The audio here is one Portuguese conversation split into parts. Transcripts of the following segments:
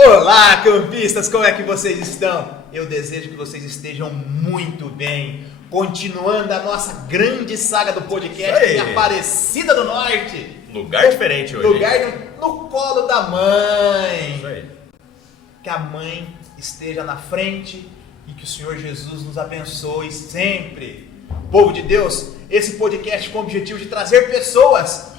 Olá, campistas, como é que vocês estão? Eu desejo que vocês estejam muito bem. Continuando a nossa grande saga do podcast em Aparecida do Norte. Lugar diferente hoje. Lugar no colo da mãe. Isso aí. Que a mãe esteja na frente e que o Senhor Jesus nos abençoe sempre. Povo de Deus, esse podcast com o objetivo de trazer pessoas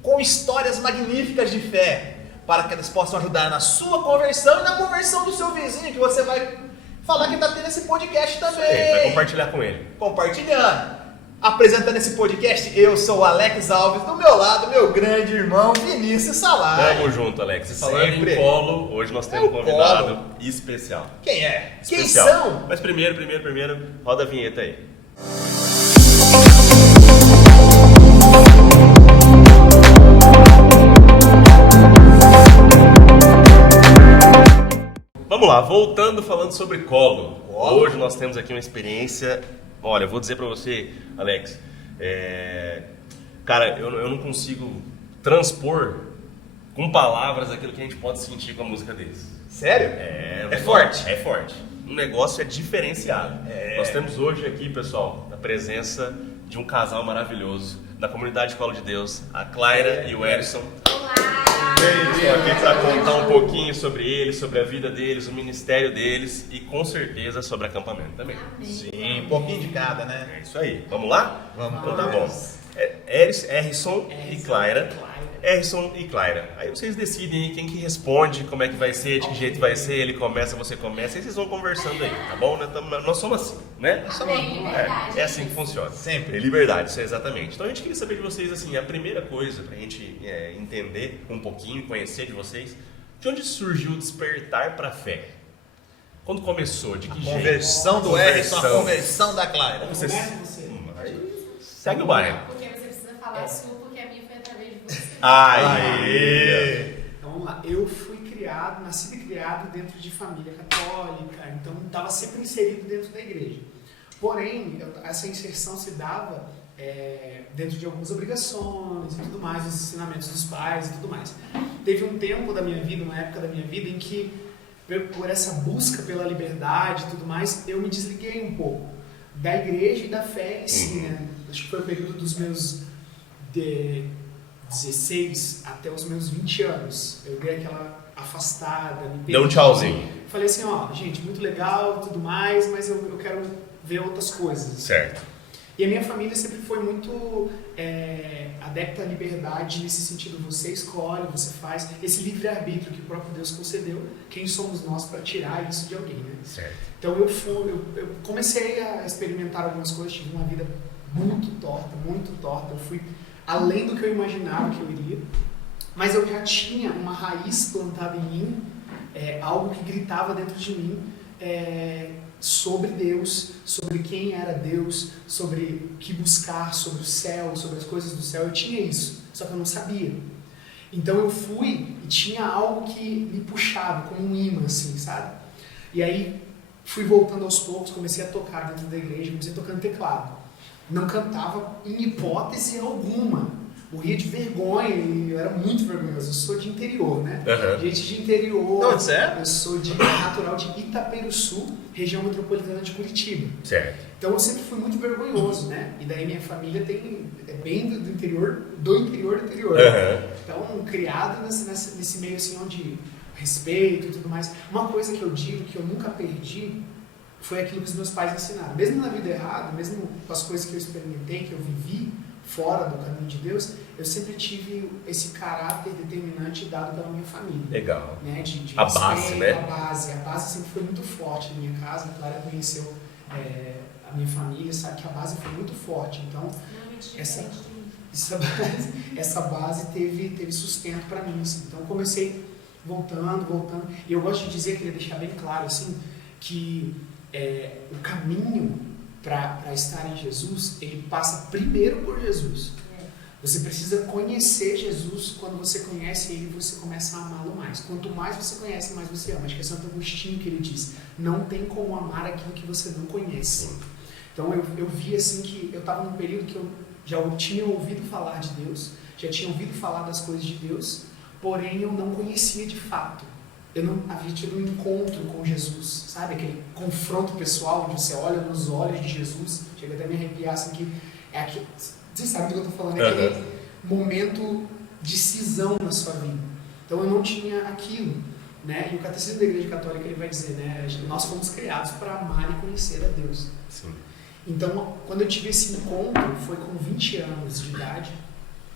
com histórias magníficas de fé, para que eles possam ajudar na sua conversão e na conversão do seu vizinho, que você vai falar que está tendo esse podcast também. Vai compartilhar com ele. Compartilhando. Apresentando esse podcast, eu sou o Alex Alves, do meu lado, meu grande irmão Vinícius Salai. Tamo junto, Alex. E falando Sempre. em colo, hoje nós temos um convidado especial. Quem é? Especial. Quem são? Mas primeiro, roda a vinheta aí. Vamos lá, voltando falando sobre colo. Hoje nós temos aqui uma experiência. Olha, eu vou dizer pra você, Alex, cara, eu não consigo transpor com palavras aquilo que a gente pode sentir com a música deles. Sério? É forte? É forte. O negócio é diferenciado. Nós temos hoje aqui, pessoal, a presença de um casal maravilhoso da comunidade Colo de Deus, a Clayra e o Erison. Eles estão aqui para contar um pouquinho sobre eles, sobre a vida deles, o ministério deles e com certeza sobre acampamento também. Sim, um pouquinho de cada, né? É isso aí. Vamos lá? Vamos. Então tá bom. Erison e Clayra. Erison e Clayra. Aí vocês decidem quem que responde, como é que vai ser, de que jeito vai ser, ele começa, você começa, aí vocês vão conversando aí, tá bom? Nós somos assim, né? É assim que funciona. Sempre. É liberdade, isso é exatamente. Então a gente queria saber de vocês, assim, a primeira coisa pra gente entender um pouquinho, conhecer de vocês, de onde surgiu o despertar pra fé? Quando começou? De que jeito? Conversão do Erison, a conversão da Clara. Vocês... Segue o bairro. Porque você precisa falar a sua, porque a minha foi através de você. Aê! Então vamos lá, eu fui criado, nascido e criado dentro de família católica, então estava sempre inserido dentro da igreja. Porém, essa inserção se dava dentro de algumas obrigações e tudo mais, os ensinamentos dos pais e tudo mais. Teve um tempo da minha vida, uma época da minha vida, em que, por essa busca pela liberdade e tudo mais, eu me desliguei um pouco da igreja e da fé em si, né? Acho que foi o período dos meus 16 até os meus 20 anos. Eu dei aquela afastada, me perdi. Deu um tchauzinho. Falei assim, ó, gente, muito legal, tudo mais, mas eu quero ver outras coisas. Certo. E a minha família sempre foi muito adepta à liberdade, nesse sentido, você escolhe, você faz. Esse livre-arbítrio que o próprio Deus concedeu, quem somos nós para tirar isso de alguém, né? Certo. Então eu comecei a experimentar algumas coisas, tive uma vida muito torta, eu fui além do que eu imaginava que eu iria, mas eu já tinha uma raiz plantada em mim, algo que gritava dentro de mim sobre Deus, sobre quem era Deus, sobre o que buscar, sobre o céu, sobre as coisas do céu. Eu tinha isso, só que eu não sabia. Então eu fui e tinha algo que me puxava, como um imã, assim, sabe? E aí fui voltando aos poucos, comecei a tocar dentro da igreja, comecei tocando teclado. Não cantava em hipótese alguma, morria de vergonha, e eu era muito vergonhoso. Eu sou de interior, né? Gente de interior. De onde você é? Eu sou natural de Itaperuçu, região metropolitana de Curitiba. Certo. Então eu sempre fui muito vergonhoso, né? E daí minha família é bem do interior do interior. Então, criado nesse meio assim, onde respeito e tudo mais. Uma coisa que eu digo que eu nunca perdi foi aquilo que os meus pais ensinaram. Mesmo na vida errada, mesmo com as coisas que eu experimentei, que eu vivi fora do caminho de Deus, eu sempre tive esse caráter determinante dado pela minha família. Legal. Né? De A respeito, base, né? A base sempre foi muito forte na minha casa. A Clara conheceu a minha família, sabe que a base foi muito forte. Então, essa base teve sustento para mim. Assim. Então, eu comecei voltando. E eu gosto de dizer, queria deixar bem claro, assim, que o caminho para estar em Jesus, ele passa primeiro por Jesus. Você precisa conhecer Jesus. Quando você conhece ele, você começa a amá-lo mais. Quanto mais você conhece, mais você ama. Acho que é Santo Agostinho que ele diz, não tem como amar aquilo que você não conhece. Então eu vi assim que eu estava num período que eu já tinha ouvido falar de Deus, já tinha ouvido falar das coisas de Deus, porém eu não conhecia de fato. eu não havia tido um encontro com Jesus, sabe? Aquele confronto pessoal, onde você olha nos olhos de Jesus, chega até a me arrepiar, assim, que é aquele, vocês sabem do que eu estou falando, é aquele momento de cisão na sua vida. Então eu não tinha aquilo, né? E o Catecismo da Igreja Católica, ele vai dizer, né? Nós fomos criados para amar e conhecer a Deus. Sim. Então, quando eu tive esse encontro, foi com 20 anos de idade,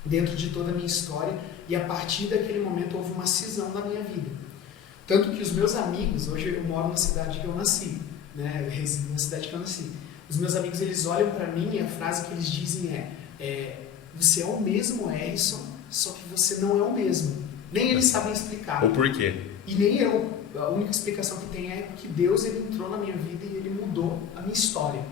dentro de toda a minha história, e a partir daquele momento houve uma cisão na minha vida. Tanto que os meus amigos, hoje eu moro na cidade que eu nasci, né? Eu resido na cidade que eu nasci. Os meus amigos, eles olham para mim e a frase que eles dizem é você é o mesmo Erison, só que você não é o mesmo. Nem eles sabem explicar. O porquê? E nem eu. A única explicação que tem é que Deus, ele entrou na minha vida e ele mudou a minha história.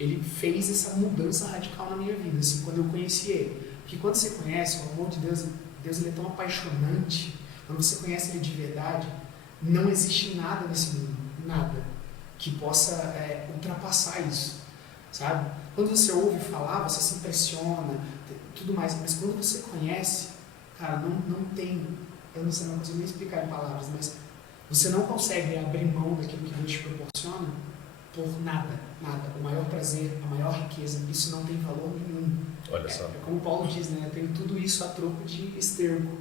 Ele fez essa mudança radical na minha vida, assim, quando eu conheci ele. Porque quando você conhece o amor de Deus, Deus ele é tão apaixonante. Quando você conhece ele de verdade, não existe nada nesse mundo, nada, que possa ultrapassar isso, sabe? Quando você ouve falar, você se impressiona, tudo mais, mas quando você conhece, cara, não tem, eu não sei, não consigo nem explicar em palavras, mas você não consegue abrir mão daquilo que Deus te proporciona por nada, nada. O maior prazer, a maior riqueza, isso não tem valor nenhum. Olha só. Como Paulo diz, né? Eu tenho tudo isso a troco de esterco.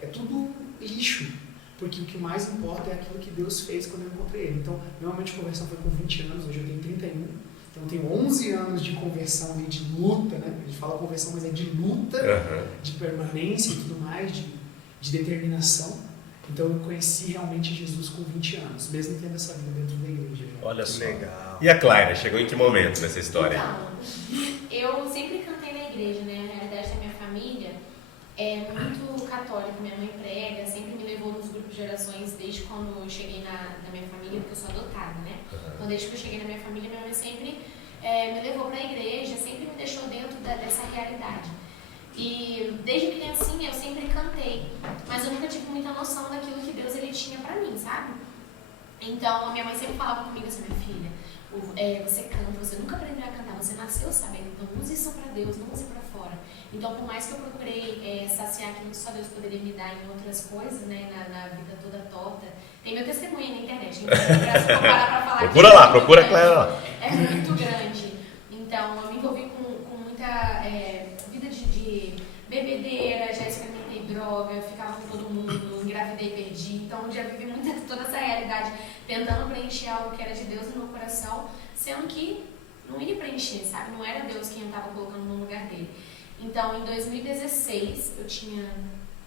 É tudo lixo, porque o que mais importa é aquilo que Deus fez quando eu encontrei ele. Então, normalmente a conversão foi com 20 anos, hoje eu tenho 31. Então, eu tenho 11 anos de conversão e de luta, né? A gente fala conversão, mas é de luta, de permanência e tudo mais, de determinação. Então, eu conheci realmente Jesus com 20 anos, mesmo tendo essa vida dentro da igreja. Olha só. Legal. E a Clara, chegou em que momento nessa história? Então, eu sempre cantei na igreja, né? Na realidade, a minha família é muito católica. Minha mãe prega, sempre me levou nos grupos de orações desde quando eu cheguei na minha família, porque eu sou adotada, né? Então, desde que eu cheguei na minha família, minha mãe sempre me levou para a igreja, sempre me deixou dentro dessa realidade. E desde criancinha eu sempre cantei, mas eu nunca tive muita noção daquilo que Deus ele tinha pra mim, sabe? Então a minha mãe sempre falava comigo assim, minha filha, você canta, você nunca aprendeu a cantar, você nasceu sabendo, então use isso pra Deus, não use pra fora. Então por mais que eu procurei saciar aquilo que só Deus poderia me dar em outras coisas, né, na vida toda torta, tem meu testemunho aí na internet, então se eu parar pra falar procura lá, procura a Clara lá. É muito grande. Então eu me envolvi com muita vida de bebedeira, já experimentei droga, ficava com todo mundo, engravidei, perdi. Então já vivi toda essa realidade tentando preencher algo que era de Deus no meu coração, sendo que não ia preencher, sabe? Não era Deus quem eu estava colocando no lugar dele. Então em 2016 eu tinha...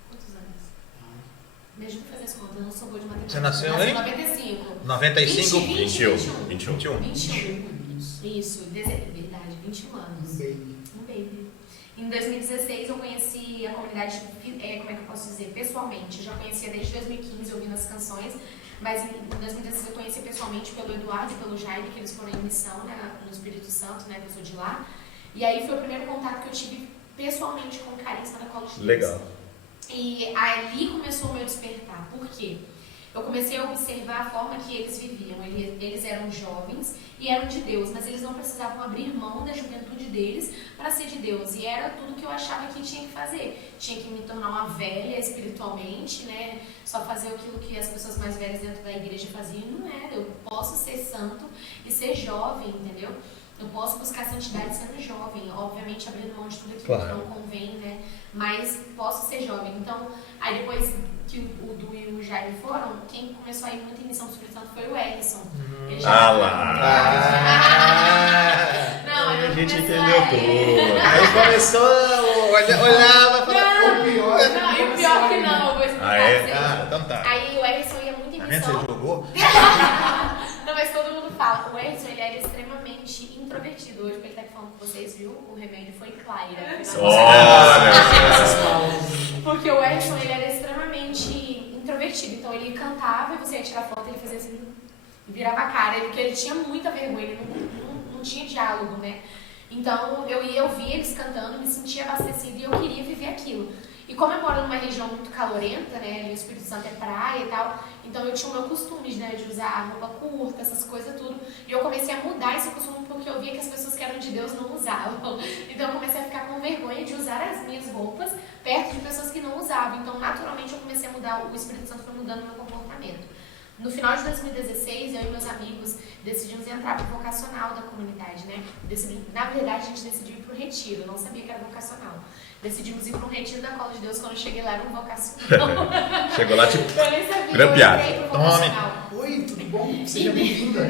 quantos anos? Deixa eu fazer as contas, eu não sou boa de matemática. Você nasceu em? 95. 95? 21. Isso, verdade, 21 anos. Um baby. Em 2016 eu conheci a comunidade, como é que eu posso dizer, pessoalmente. Eu já conhecia desde 2015 ouvindo as canções, mas em 2016 eu conheci pessoalmente pelo Eduardo e pelo Jaime, que eles foram em missão, né, no Espírito Santo, né, que eu sou de lá. E aí foi o primeiro contato que eu tive pessoalmente com o Carisma da College Deus. Legal. E ali começou o meu despertar. Por quê? Eu comecei a observar a forma que eles viviam. Eles eram jovens e eram de Deus, mas eles não precisavam abrir mão da juventude deles para ser de Deus. E era tudo que eu achava que tinha que fazer. Tinha que me tornar uma velha espiritualmente, né? Só fazer aquilo que as pessoas mais velhas dentro da igreja faziam. Não era. Eu posso ser santo e ser jovem, entendeu? Eu posso buscar santidade sendo jovem, obviamente abrindo mão de tudo aquilo que não convém, né? Mas posso ser jovem. Então, aí depois que o Du e o Jaime foram, quem começou a ir muito em missão do Espírito Santo foi o Erison. Não, a gente entendeu tudo. Aí começou, olhava, falava, o pior que não, eu vou explicar. então tá. Aí o Erison ia muito em missão. Você jogou? Não, mas todo mundo fala. O Erison, ele era extremamente introvertido. Hoje, pra ele estar aqui falando com vocês, viu? O remédio foi Clara. Porque o Erison, ele era extremamente introvertido. Então, ele cantava e você ia tirar foto e ele fazia assim, e virava a cara. Porque ele tinha muita vergonha, ele não tinha diálogo, né? Então, eu ia ouvir eles cantando, me sentia abastecida e eu queria viver aquilo. E como eu moro numa região muito calorenta, né, ali o Espírito Santo é praia e tal, então eu tinha o meu costume, né, de usar roupa curta, essas coisas tudo. E eu comecei a mudar esse costume porque eu via que as pessoas que eram de Deus não usavam. Então eu comecei a ficar com vergonha de usar as minhas roupas perto de pessoas que não usavam. Então naturalmente eu comecei a mudar, o Espírito Santo foi mudando o meu comportamento. No final de 2016, eu e meus amigos decidimos entrar pro vocacional da comunidade, né? Na verdade, a gente decidiu ir pro retiro, eu não sabia que era vocacional. Decidimos ir pro retiro da Cola de Deus, quando eu cheguei lá era um vocacional. Chegou lá tipo, eu nem sabia, grampeado. eu entrei pro vocacional. Oi, tudo bom? Seja bem-vinda.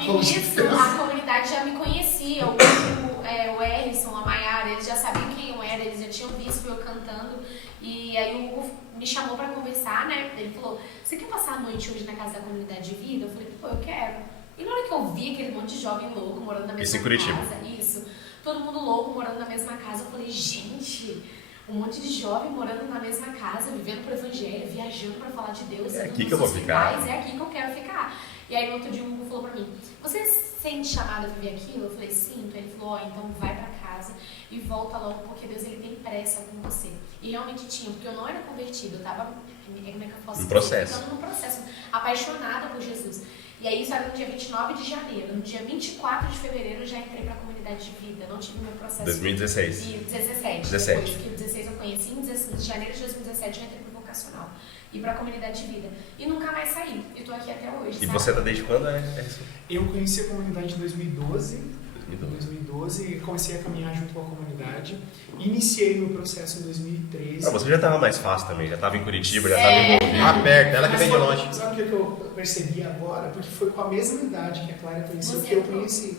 E nisso, a comunidade já me conhecia, o Erison, a Maiara, eles já sabiam quem eu era, eles já tinham visto eu cantando. E aí o Hugo me chamou pra conversar, né? Ele falou, você quer passar a noite hoje na casa da comunidade de vida? Eu falei, pô, eu quero. E na hora que eu vi aquele monte de jovem louco morando na mesma Isso em Curitiba. casa, isso, todo mundo louco morando na mesma casa, eu falei, gente, um monte de jovem morando na mesma casa, vivendo pro evangelho, viajando pra falar de Deus. É aqui que eu vou ficar. É aqui que eu quero ficar. E aí no outro dia o Hugo falou pra mim, você sente chamado a viver aquilo? Eu falei, sinto. Ele falou, então vai pra casa e volta logo, porque Deus ele tem pressa com você. E realmente tinha, porque eu não era convertida, eu tava, como é que eu posso dizer? Processo. Ficando num processo, apaixonada por Jesus. E aí isso era no dia 29 de janeiro. No dia 24 de fevereiro eu já entrei pra comunidade de vida, não tive meu processo. 2016. E 17. 17. Depois que 16 eu conheci, em janeiro de 2017 eu entrei pro vocacional. E pra comunidade de vida. E nunca mais saí. E tô aqui até hoje. E sabe? você tá desde quando, é isso? Eu conheci a comunidade em 2012. Em 2012, comecei a caminhar junto com a comunidade. Iniciei meu processo em 2013. Ah, você já tava mais fácil também, já tava em Curitiba, já tava envolvido. Ah, perto, ela que Mas vem de foi- longe. Sabe o que eu percebi agora? Porque foi com a mesma idade que a Clara conheceu, Você que eu entrou. conheci.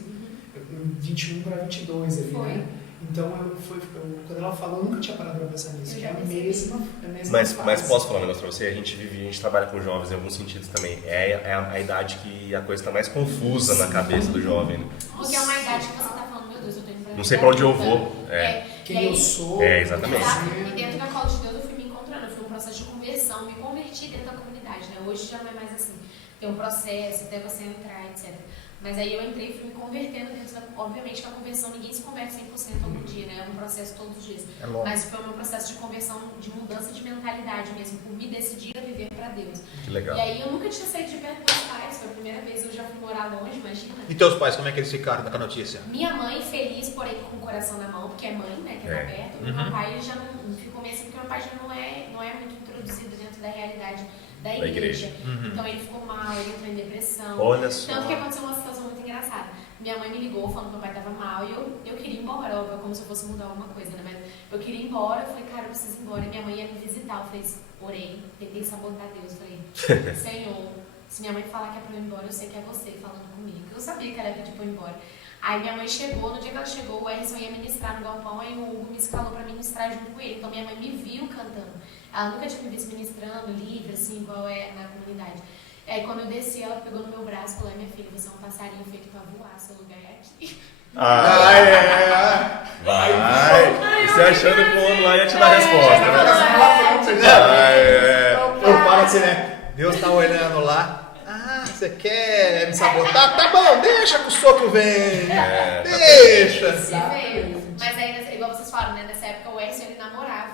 21 para 22 ali, Foi. né? Então, quando ela falou, eu nunca tinha parado pra pensar nisso. Eu já É a percebi. mesma Mas fase. posso falar um negócio pra você? A gente trabalha com jovens em alguns sentidos também. É a idade que a coisa tá mais confusa na cabeça do jovem, né? Porque é uma idade que você tá falando, meu Deus, eu tô indo pra Não sei pra onde eu vou. Quem E aí- eu sou. É, exatamente. Exato. E dentro da Cola de Deus eu fui me encontrando, foi um processo de conversão, me converti dentro da comunidade, né? Hoje já não é mais assim, tem um processo até você entrar, etc. Mas aí eu entrei e fui me convertendo dentro da... Obviamente que a conversão, ninguém se converte 100% todo dia, né? É um processo todos os dias. É longo. Mas foi o meu processo de conversão, de mudança de mentalidade mesmo, por me decidir a viver pra Deus. Que legal. E aí eu nunca tinha saído de perto dos meus pais, foi a primeira vez, eu já fui morar longe, imagina. E teus pais, como é que eles ficaram com a notícia? Minha mãe feliz, porém com o coração na mão, porque é mãe, né, que tá perto. Uhum. Meu pai ele já não ficou meio assim, porque meu pai já não é muito introduzido dentro da realidade da igreja. Uhum. Então ele ficou mal, ele entrou em depressão. Olha só. Tanto que aconteceu uma situação muito engraçada. Minha mãe me ligou falando que meu pai tava mal e eu queria ir embora, óbvio, como se eu fosse mudar alguma coisa, né? Mas eu queria ir embora, eu falei, cara, eu preciso ir embora. E minha mãe ia me visitar, eu falei, orei, tentei sabotar Deus, falei, Senhor, se minha mãe falar que é pra eu ir embora, eu sei que é você falando comigo. Eu sabia que ela ia pedir pra eu ir embora. Aí minha mãe chegou, no dia que ela chegou, o Erison ia ministrar no galpão, aí o Hugo me escalou pra ministrar junto com ele. Então minha mãe me viu cantando. Ela nunca tinha me visto ministrando, livre, assim, igual é na comunidade. Aí quando eu desci, ela pegou no meu braço e falou, minha filha, você é um passarinho feito pra voar, seu lugar é aqui. Vai! Você achando que o homem lá ia te dar a resposta, né? Eu falo assim, né? Deus tá olhando lá. Ah, você quer me sabotar? Tá bom, deixa que o soco vem. Deixa. E veio. Mas aí, igual vocês falaram, né? Nessa época o Erison ele namorava.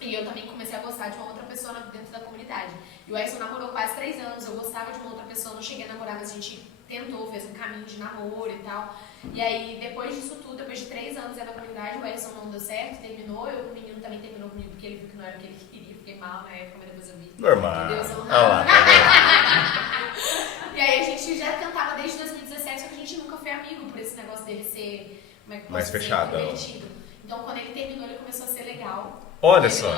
E eu também comecei a gostar de uma outra pessoa dentro da comunidade. E o Erison namorou quase 3 anos. Eu gostava de uma outra pessoa, não cheguei a namorar, mas a gente tentou, fez um caminho de namoro e tal. E aí, depois disso tudo, depois de 3 anos na comunidade, o Erison não deu certo, terminou. O menino também terminou comigo porque ele viu que não era o que ele queria. Fiquei mal na época, mas depois eu vi. Normal. Deus Olha honrado. lá, tá E aí a gente já cantava desde 2017, só que a gente nunca foi amigo por esse negócio dele ser como é que eu Mais posso dizer, fechadão. introvertido. Então quando ele terminou, ele começou a ser legal. Olha só.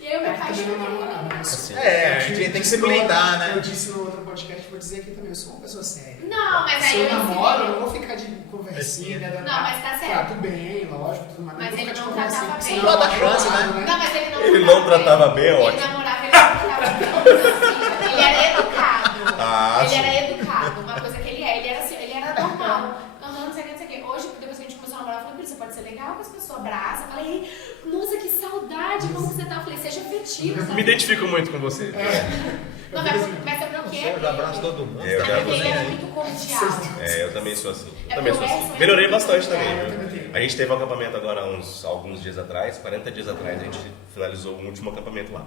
E aí eu me É, também não namoro, apaixonei. né? Assim. É, a gente tem que se blindar, né? Eu disse no outro podcast, vou dizer aqui também, eu sou uma pessoa séria. Não, mas Se aí eu eu namoro, eu ensinei. não vou ficar de conversinha. Não, mas tá certo. Trato bem, lógico, tudo mais. Mas não vou ele ficar não de conversinha, tratava porque bem. senão Não dá eu chance, namoro, Não, mas ele não Ele não tratava bem, Ele ótimo. namorava, ele não tratava bem. Ele era educado. Ah, Ele sim. era educado, uma coisa que ele é. Ele era assim, ele era normal. Não sei o que, não sei o que. Hoje, depois que a gente começou a namorar, eu falei, você pode ser legal com as pessoas, abraça. Eu falei, nossa, que saudade, como você tá? Eu falei, seja afetivo, sabe? Me identifico muito com você. Não, mas sabe o que? Eu já abraço todo mundo. Eu tá já É nem porque ele era aí. muito cordial. É, eu também sou assim. É Também porque sou o assim. Erson Melhorei é bastante também, eu viu? também tenho. A gente teve um acampamento agora há alguns dias atrás, 40 dias atrás, a gente finalizou o último acampamento lá.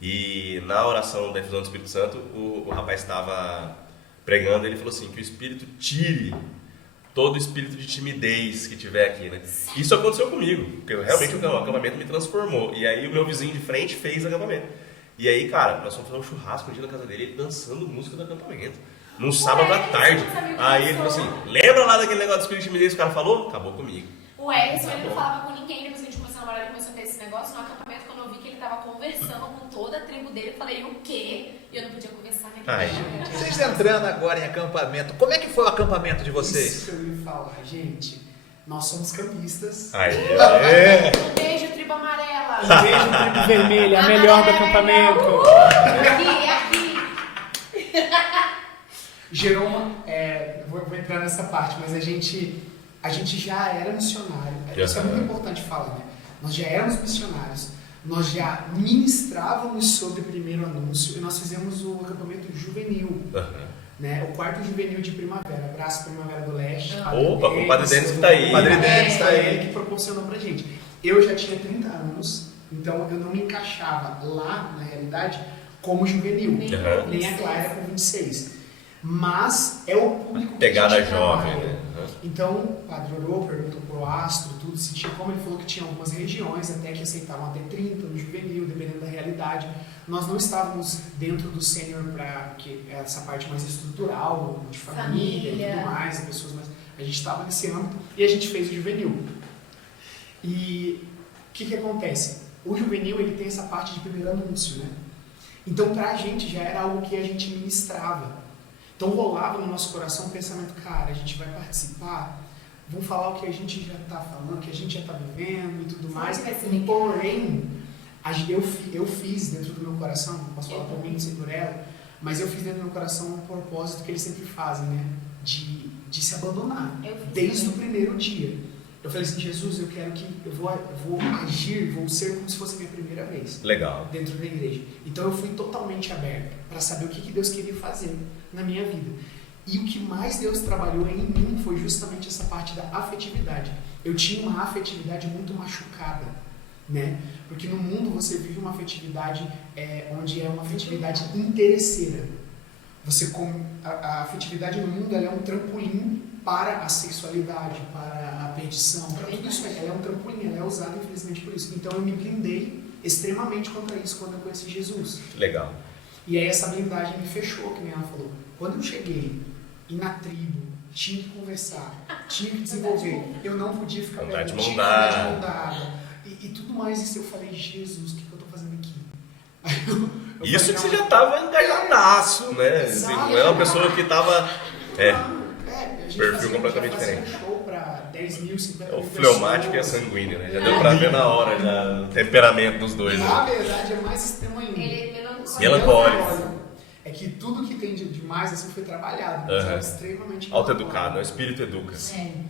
E na oração da efusão do Espírito Santo, o rapaz estava pregando, ele falou assim, que o Espírito tire todo espírito de timidez que tiver aqui, né? Isso aconteceu comigo, porque realmente o acampamento me transformou. E aí o meu vizinho de frente fez acampamento. E aí, cara, nós fomos fazer um churrasco um dia na casa dele, ele dançando música do acampamento. Num sábado à tarde. Aí ele falou assim, lembra lá daquele negócio do Espírito de Timidez que o cara falou? Acabou comigo. O Edson, ele não falava com ninguém, depois que a gente começou a namorar, ele começou a ter esse negócio. No acampamento, quando eu vi que ele tava conversando com toda a tribo dele, eu falei, o quê? E eu não podia conversar com ele. Vocês entrando agora em acampamento, como é que foi o acampamento de vocês? Isso que eu ia falar, gente. Nós somos campistas. Um beijo, tribo amarela. Um beijo, tribo vermelha, a melhor do acampamento. Aqui. Gerou uma... vou entrar nessa parte, mas a gente já era missionário. Isso é muito importante falar, né? Nós já éramos missionários. Nós já ministrávamos sobre o primeiro anúncio e nós fizemos o acampamento juvenil. Né? O quarto juvenil de primavera. Abraço Primavera do Leste. Opa, com o Padre Denis que tá aí. O Padre Denis tá aí. Ele que proporcionou pra gente. Eu já tinha 30 anos, então eu não me encaixava lá, na realidade, como juvenil. Nem a Clara com 26. Mas é o público pegada que a gente jovem, trabalha. né? Então, o Padre orou, perguntou pro Astro, tudo, se tinha como. Ele falou que tinha algumas regiões até que aceitavam até 30 no juvenil, dependendo da realidade. Nós não estávamos dentro do sênior para essa parte mais estrutural, de família e tudo mais, pessoas mais. A gente estava nesse âmbito e a gente fez o juvenil. E o que acontece? O juvenil ele tem essa parte de primeiro anúncio, né? Então, para a gente já era algo que a gente ministrava. Então rolava no nosso coração o pensamento, cara, a gente vai participar, vamos falar o que a gente já está falando, o que a gente já está vivendo e tudo mais. Porém, eu fiz dentro do meu coração, não posso falar por mim, não sei por ela, mas eu fiz dentro do meu coração um propósito que eles sempre fazem, né? De se abandonar, desde o primeiro dia. Eu falei assim, Jesus, eu quero que eu vou agir, vou ser como se fosse a minha primeira vez. Legal. Dentro da igreja. Então eu fui totalmente aberto para saber o que Deus queria fazer na minha vida. E o que mais Deus trabalhou em mim foi justamente essa parte da afetividade. Eu tinha uma afetividade muito machucada, né? Porque no mundo você vive uma afetividade onde é uma afetividade interesseira. A afetividade no mundo ela é um trampolim para a sexualidade, para a perdição, para tudo isso. Ela é um trampolim, ela é usada infelizmente por isso. Então eu me blindei extremamente contra isso quando eu conheci Jesus. Legal. E aí essa blindagem me fechou, que nem ela falou. Quando eu cheguei e na tribo, tinha que conversar, tinha que desenvolver, eu não podia ficar andar de tinha mão que andar de mão dada. dada. E tudo mais isso eu falei, Jesus, o que eu tô fazendo aqui? Isso que você já tava engajadaço, né? Exato. Não é uma pessoa que tava... perfil completamente diferente. Um show pra 10 mil, 50 O mil fleumático e a pessoas. sanguínea, né? Já deu pra ver na hora já, o temperamento dos dois. Na Né? verdade é mais extremo ainda. Ele é Melancólico. É que tudo que tem de mais assim foi trabalhado, mas é extremamente Autoeducado, né? O espírito educa. Sim.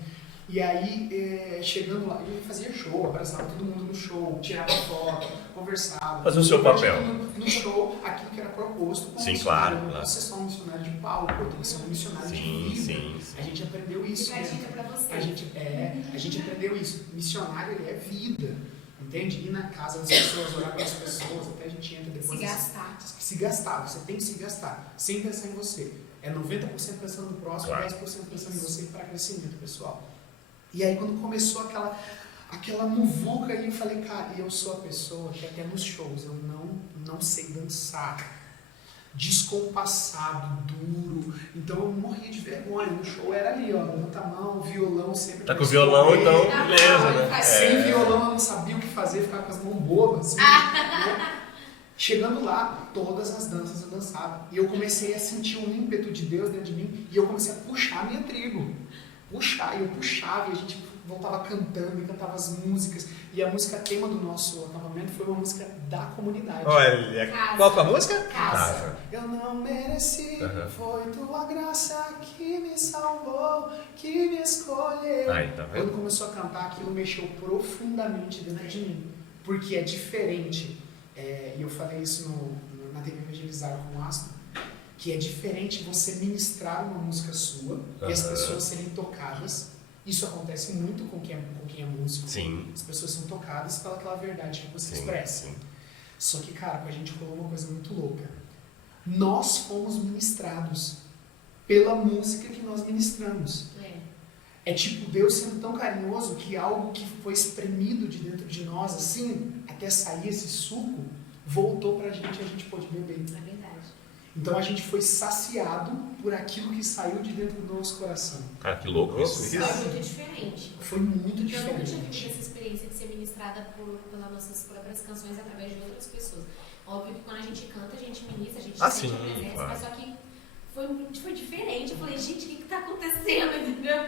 E aí, chegando lá, ele fazia show, abraçava todo mundo no show, tirava foto, conversava. Fazia o seu papel. No show, aquilo que era proposto como Sim, claro. Você é só um missionário de palco, eu tenho que ser um missionário de vida. Sim. A gente aprendeu isso. Fica a dica pra você. A gente aprendeu isso. Missionário, ele é vida. Entende? Ir na casa das pessoas, orar pelas pessoas, até a gente entra depois. Se gastar, você tem que se gastar, sem pensar em você. É 90% pensando no próximo, 10% pensando em você para crescimento pessoal. E aí quando começou aquela muvuca aí, eu falei, cara, eu sou a pessoa que até nos shows eu não sei dançar. Descompassado, duro. Então eu morria de vergonha. No show era ali, ó, levanta a mão, violão sempre. Tá com o violão, então, beleza, né? Sem violão eu não sabia o que fazer, ficava com as mãos bobas. Assim, né? Chegando lá, todas as danças eu dançava. E eu comecei a sentir um ímpeto de Deus dentro de mim e eu comecei a puxar a minha tribo. E eu puxava e a gente voltava cantando e cantava as músicas. E a música tema do nosso acampamento foi uma música da comunidade. Olha, qual foi a música? Casa. Eu não mereci, foi tua graça que me salvou, que me escolheu. Aí, tá vendo? Quando começou a cantar, aquilo mexeu profundamente dentro de mim. Porque é diferente, e eu falei isso na TV Evangelizar com o Astro, que é diferente você ministrar uma música sua e as pessoas serem tocadas. Isso acontece muito com quem é músico. Sim. As pessoas são tocadas pelaquela verdade que você expressa. Só que, cara, com a gente rolou uma coisa muito louca. Nós fomos ministrados pela música que nós ministramos. É tipo Deus sendo tão carinhoso que algo que foi espremido de dentro de nós, assim, até sair esse suco, voltou pra gente e a gente pôde beber. É verdade. Então a gente foi saciado por aquilo que saiu de dentro do nosso coração. Cara, que louco isso. Foi muito diferente. Foi muito Eu nunca tinha diferente. vivido essa experiência de ser ministrada pelas nossas próprias canções através de outras pessoas. Óbvio que quando a gente canta, a gente ministra, a gente sente a presença, claro. mas só que foi diferente. Eu falei, gente, o que tá acontecendo, entendeu?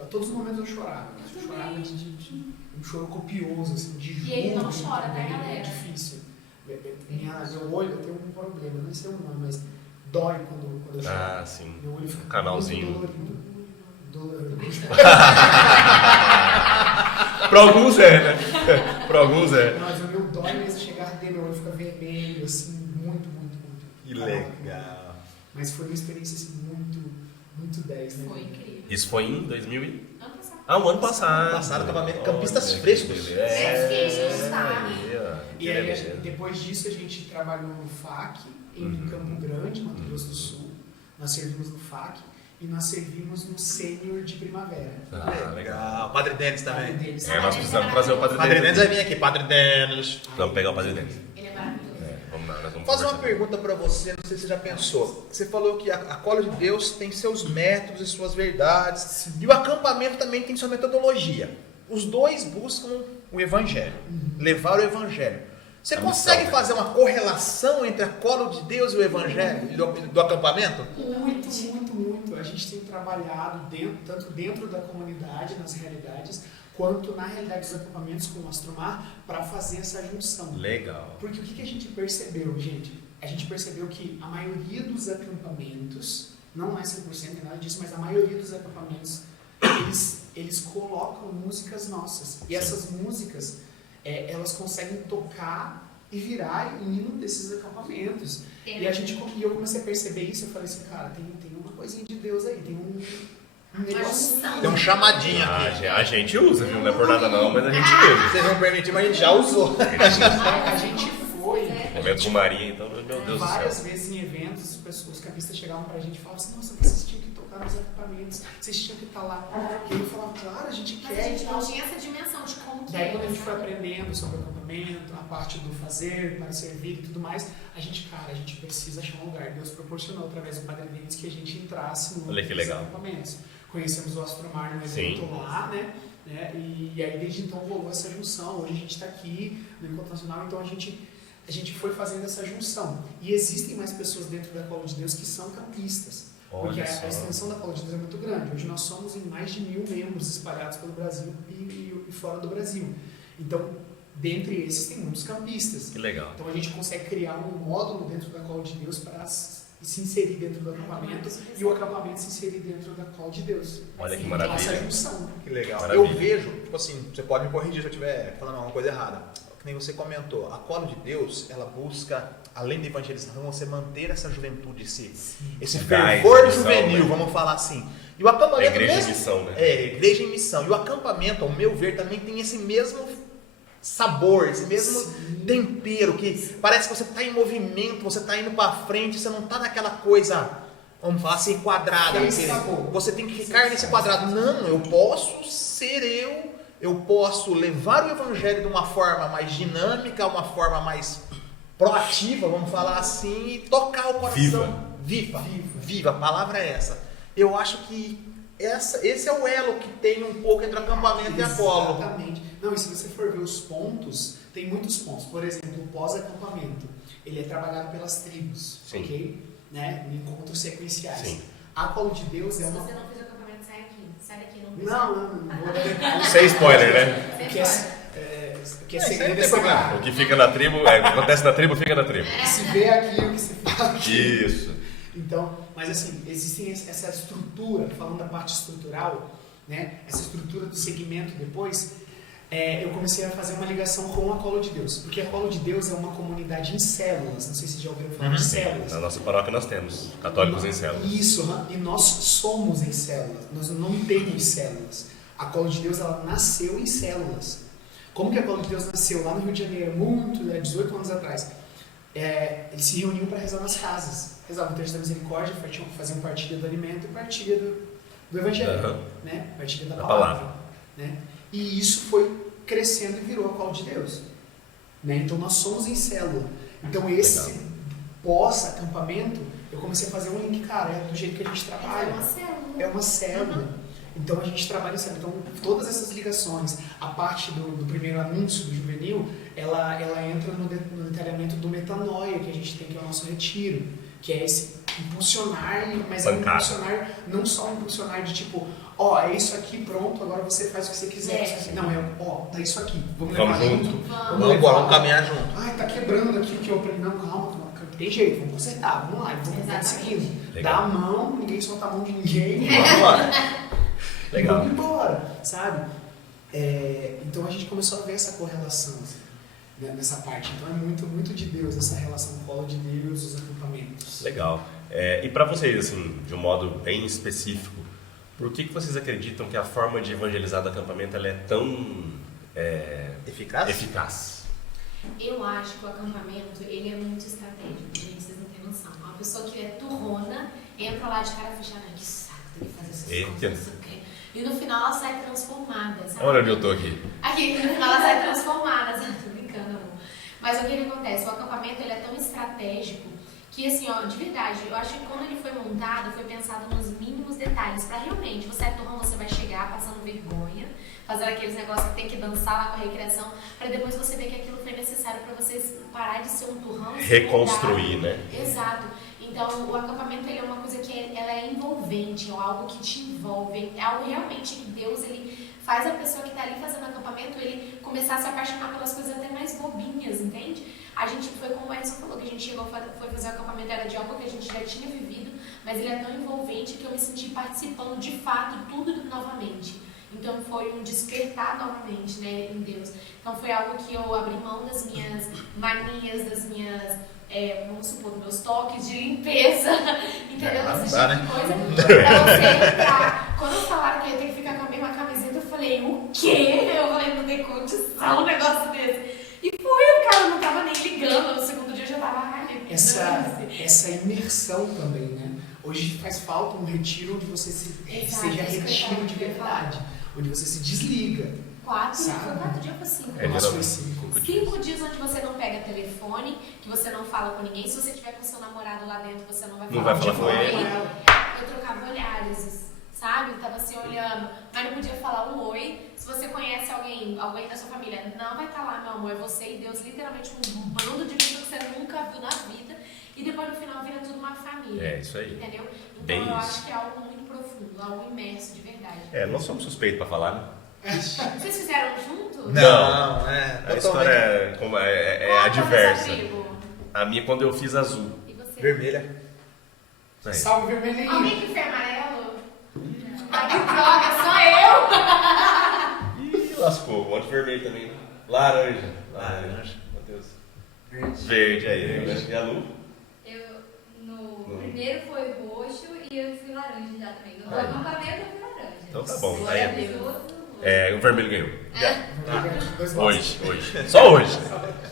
A todos os momentos eu chorava. Eu chorava de um choro copioso, assim, de júbilo. E ele não chora, tá, também. galera? É difícil. Meu olho, eu tenho um problema, não sei o nome, mas dói quando eu choro. Ah, sim. Meu olho fica Canalzinho. muito dolorido. Pra alguns é, né? Pra alguns é. Não, mas o meu dói mesmo chegar a arder, meu olho fica vermelho, assim, muito. Que legal. Mas foi uma experiência assim, muito 10, né? Foi incrível. Isso foi em 2000 e... Ano passado. o ano passado. Passado, acampamento, campistas Olha, frescos. que beleza. Fresquinhos, tá? E aí, depois disso, a gente trabalhou no FAC, em Campo Grande, Mato Grosso do Sul. Nós servimos no FAC e nós servimos no Sênior de Primavera. Ah, legal. Padre Denis também. Padre deles. Nós precisamos trazer o Padre Padre Denis Denis. vai vir aqui, Padre Denis. Vamos pegar o Padre Denis. Ele é maravilhoso. Vamos lá, nós vamos Fazer uma conversar. pergunta para você, não sei se você já pensou. Você falou que a Cola de Deus tem seus métodos e suas verdades, e o acampamento também tem sua metodologia. Os dois buscam o Evangelho, levar o Evangelho. Você A consegue missão, né? fazer uma correlação entre a Cola de Deus e o Evangelho e do acampamento? Muito. A gente tem trabalhado tanto dentro da comunidade, nas realidades, quanto na realidade dos acampamentos com o Astromar, para fazer essa junção. Legal. Porque o que a gente percebeu, gente? A gente percebeu que a maioria dos acampamentos, não é 100% nada disso, mas a maioria dos acampamentos, eles colocam músicas nossas. E essas músicas, elas conseguem tocar e virar hino desses acampamentos. E eu comecei a perceber isso, eu falei assim, cara, tem uma coisinha de Deus aí, tem um negocinho. Tem um chamadinho aqui. A gente usa, viu? Não é por nada não, mas a gente usa. Vocês vão permitir, mas a gente já usou. A gente foi Momento com Maria, então, meu Deus do várias céu. vezes em eventos, os campistas chegavam pra gente e falavam assim, nossa, vocês tinham que tocar nos acampamentos, vocês tinham que estar lá. E eu falava, claro, a gente Mas quer. a gente não tinha essa dimensão de como que Daí é, quando a gente foi sabe? aprendendo sobre o acampamento, a parte do fazer, para servir e tudo mais, a gente precisa achar um lugar. Deus proporcionou através do Padre Denis que a gente entrasse no Olha que legal. acampamentos. Conhecemos o Astromar no Sim. evento lá, né? E aí desde então rolou essa junção. Hoje a gente está aqui no Encontro Nacional, então a gente foi fazendo essa junção. E existem mais pessoas dentro da Cola de Deus que são campistas. Porque Olha a só. extensão da Cola de Deus é muito grande. Hoje nós somos em mais de 1000 membros espalhados pelo Brasil e fora do Brasil. Então, dentre esses tem muitos campistas. Que legal. Então a gente consegue criar um módulo dentro da Cola de Deus para se inserir dentro do acampamento e o acampamento se inserir dentro da Cola de Deus. Olha que Essa maravilha. junção. Que legal. Maravilha. Eu vejo, tipo assim, você pode me corrigir se eu estiver falando alguma coisa errada. Que nem você comentou, a Cola de Deus, ela busca, além da evangelização, você manter essa juventude, esse Gás, fervor missão, juvenil, né? vamos falar assim. E o acampamento A igreja em mesmo, missão, né? igreja em missão. E o acampamento, ao meu ver, também tem esse mesmo sabor, esse mesmo tempero, que parece que você está em movimento, você está indo para frente, você não está naquela coisa, vamos falar assim, quadrada. Você tem que ficar nesse quadrado. Não, eu posso ser eu posso levar o evangelho de uma forma mais dinâmica, uma forma mais proativa, vamos falar assim, e tocar o coração. Viva, a palavra é essa. Eu acho que esse é o elo que tem um pouco entre o acampamento e a Cola. Exatamente. Não, e se você for ver os pontos, tem muitos pontos. Por exemplo, o pós-acampamento, ele é trabalhado pelas tribos, Sim. ok? Né? Em encontros sequenciais. Sim. A Cola de Deus é Se uma... você não fez o acampamento, sai daqui. Não vou dar Sem spoiler, né? O que é Isso aí segredo não é tem problema. sagrado. O que fica na tribo, o que acontece na tribo, fica na tribo. O que se vê aqui, o que se fala aqui. Isso. Então, mas assim, existem essa estrutura, falando da parte estrutural, né? Essa estrutura do segmento depois, eu comecei a fazer uma ligação com a Cola de Deus. Porque a Cola de Deus é uma comunidade em células, não sei se já ouviram falar de células. Na nossa paróquia nós temos católicos em células. Isso, e nós somos em células, nós não temos células. A Cola de Deus, ela nasceu em células. Como que a Cola de Deus nasceu? Lá no Rio de Janeiro, 18 anos atrás. Eles se reuniam para rezar nas casas. Rezavam o texto da misericórdia, faziam partilha do alimento e partilha do evangelho, né? Partilha da palavra. Né? E isso foi crescendo e virou a Cola de Deus. Né? Então nós somos em célula. Então esse pós-acampamento, eu comecei a fazer um link, cara, é do jeito que a gente trabalha. É uma célula. Então a gente trabalha assim. Então todas essas ligações, a parte do primeiro anúncio do juvenil, ela entra no detalhamento do metanoia que a gente tem, que é o nosso retiro, que é esse impulsionar, mas é um impulsionar, não só um impulsionar de tipo, é isso aqui, pronto, agora você faz o que você quiser. Não, tá isso aqui, vamos levar junto. Vamos caminhar junto. Ai, tá quebrando aqui o que eu aprendi. Não, calma, tem jeito, vamos consertar, vamos lá, vamos seguindo. Dá a mão, ninguém solta a mão de ninguém. Vamos embora. Legal. Vamos embora, sabe? Então a gente começou a ver essa correlação nessa parte. Então é muito, muito de Deus, essa relação colo de Deus, os acampamentos. Legal. E para vocês, assim, de um modo bem específico, por que vocês acreditam que a forma de evangelizar do acampamento ela é tão eficaz? Eu acho que o acampamento ele é muito estratégico, gente, vocês não têm noção. Uma pessoa que é turrona entra lá de cara fechada, que saco, tem que fazer essas coisas, não sei o quê. E no final ela sai transformada, sabe? Olha onde eu tô aqui. Aqui, no final ela sai transformada, sabe? Tô brincando, amor. Mas o que acontece? O acampamento ele é tão estratégico que, assim, de verdade, eu acho que quando ele foi montado, foi pensado nos mínimos detalhes, pra realmente, você é turrão, você vai chegar passando vergonha, fazendo aqueles negócios que tem que dançar lá com a recreação, pra depois você ver que aquilo foi necessário pra você parar de ser um turrão. Reconstruir, né? Exato. Então, o acampamento ele é uma coisa que ela é envolvente, é algo que te envolve, é algo realmente que Deus ele faz a pessoa que está ali fazendo acampamento ele começar a se apaixonar pelas coisas até mais bobinhas, entende? A gente foi como o Edson falou, que a gente chegou, foi fazer o acampamento, era de algo que a gente já tinha vivido, mas ele é tão envolvente que eu me senti participando de fato tudo novamente. Então foi um despertar novamente, né, em Deus. Então foi algo que eu abri mão das minhas manias, das minhas, vamos supor, meus toques de limpeza, entendeu? Esse tipo de coisa, pra você entrar. Quando falaram que eu ia ter que ficar com a mesma camiseta, eu falei, o quê? Eu falei, não tem condição um negócio desse. E foi, o cara não tava nem ligando, no segundo dia eu já tava, essa imersão também, né? Hoje faz falta um retiro onde você seja retido de verdade, onde você se desliga. 4 dias ou 5? Nossa, foi 5. 5 dias onde você não pega telefone, que você não fala com ninguém. Se você tiver com seu namorado lá dentro, você não vai falar com ele. Eu trocava olhares, sabe? Tava se olhando, mas não podia falar um oi. Se você conhece alguém da sua família, não vai estar lá, meu amor. É você e Deus, literalmente um bando de pessoas que você nunca viu na vida. E depois no final vira tudo uma família. É isso aí. Entendeu? Então bem eu acho que é algo muito profundo, algo imerso de verdade. Nós somos suspeitos para falar, né? Vocês fizeram junto? Não. A história é adversa. A minha quando eu fiz azul. E você? Vermelha. Salve vermelhinho. Alguém que fez amarelo? Ah, que droga, só eu! Ih, lascou. Um monte de vermelho também. Laranja. Meu Deus. Verde aí. E a Lu? No primeiro foi roxo e eu fui laranja já também. No acampamento eu fui laranja. Então tá bom. Glória a Deus. O vermelho ganhou. Hoje. Só hoje.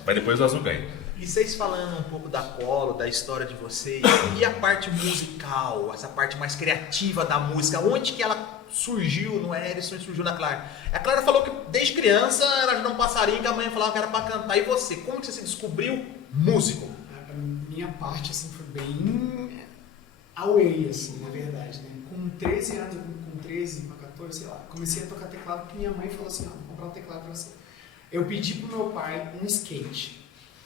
Mas depois o azul ganha. E vocês falando um pouco da Colo, da história de vocês, e a parte musical, essa parte mais criativa da música, onde que ela surgiu no Edson e surgiu na Clara? A Clara falou que desde criança ela já não passarinho, que a mãe falava que era pra cantar. E você, como que você se descobriu músico? A minha parte, assim, foi bem away, assim, na verdade, né? Com 13 anos, com 13 para 14, sei lá, comecei a tocar teclado porque minha mãe falou assim, vou comprar um teclado pra você. Eu pedi pro meu pai um skate.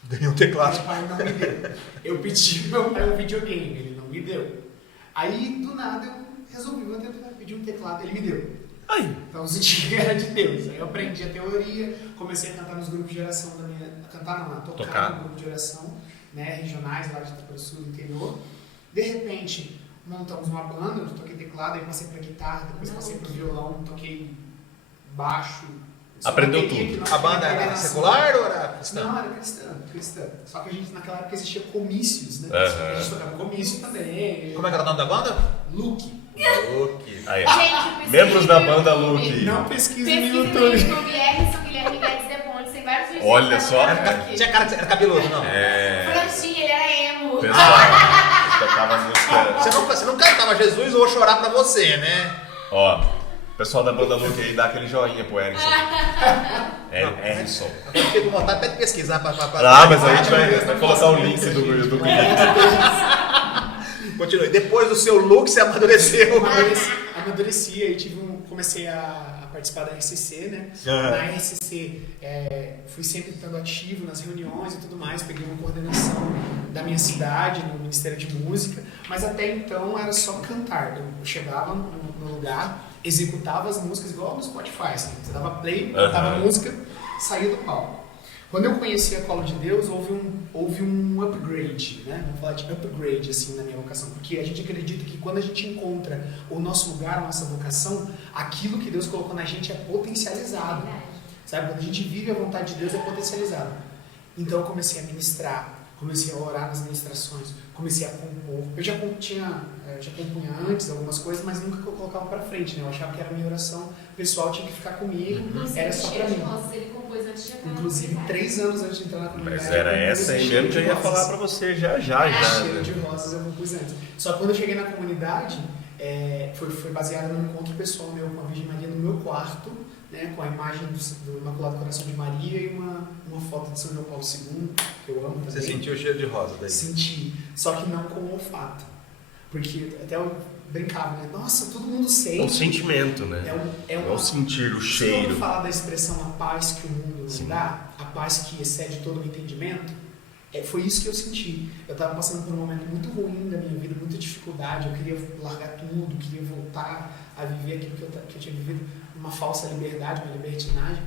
Ganhou um teclado. Meu pai não me deu. Eu pedi pro meu pai um videogame, ele não me deu. Aí, do nada, eu resolvi, vou tentar pedir um teclado, ele me deu. Então eu senti que era de Deus. Aí eu aprendi a teoria, comecei a cantar nos grupos de oração da minha... Tocar no grupo de oração, né, regionais lá de Itapuã Sul, do interior. De repente, montamos uma banda, eu toquei teclado, aí passei pra guitarra, depois passei pro violão, toquei baixo. Aprendeu tudo. A banda era secular ou era cristã? Não, era cristã. Só que a gente, naquela época, existia comícios, né? A gente tocava comício também. Como é que era o nome da banda? Luke. Aí, Gente, membros da banda Luke. Não pesquise no YouTube. YouTube. Guilherme Guedes de Pontes, tem vários vídeos. Olha só. Tinha cara que era cabeludo, não? Franchinha, ele era emo. Pessoal, tocava música. Você não cantava Jesus ou vou chorar pra você, né? Ó, O pessoal da banda Luke aí dá aquele joinha pro Erickson. Erickson. Eu fiquei com vontade até de pesquisar pra mas aí a gente vai colocar o link do clipe. Continue. Depois do seu look, você amadureceu. Amadureci, aí comecei a participar da RCC, né? Na RCC, fui sempre estando ativo nas reuniões e tudo mais, peguei uma coordenação da minha cidade, no Ministério de Música, mas até então era só cantar. Eu chegava no lugar, executava as músicas igual no Spotify, assim. Você dava play, cantava a música, saía do palco. Quando eu conheci a Colo de Deus, houve um upgrade, né? Vamos falar de upgrade, assim, na minha vocação. Porque a gente acredita que quando a gente encontra o nosso lugar, a nossa vocação, aquilo que Deus colocou na gente é potencializado. Sabe? Quando a gente vive a vontade de Deus, é potencializado. Então eu comecei a ministrar, comecei a orar nas ministrações, comecei a compor. Eu já compunha antes algumas coisas, mas nunca que eu colocava pra frente, né? Eu achava que era a minha oração pessoal, tinha que ficar comigo, era só pra mim. Ele compôs antes de entrar na Inclusive, comunidade. 3 anos antes de entrar na comunidade. Mas era essa aí mesmo que eu ia falar pra você já. Cheiro de rosas eu compus antes. Só que quando eu cheguei na comunidade, foi baseado num encontro pessoal meu com a Virgem Maria no meu quarto, né, com a imagem do Imaculado Coração de Maria e uma foto de São João Paulo II, que eu amo também. Você sentiu o cheiro de rosa daí? Senti, só que não com o olfato. Porque até eu brincava, né? Nossa, todo mundo sente. É um sentimento, né? Não é o sentir o cheiro. Quando falar da expressão a paz que o mundo não dá, a paz que excede todo o entendimento, foi isso que eu senti. Eu estava passando por um momento muito ruim da minha vida, muita dificuldade, eu queria largar tudo, queria voltar a viver aquilo que eu tinha vivido, uma falsa liberdade, uma libertinagem.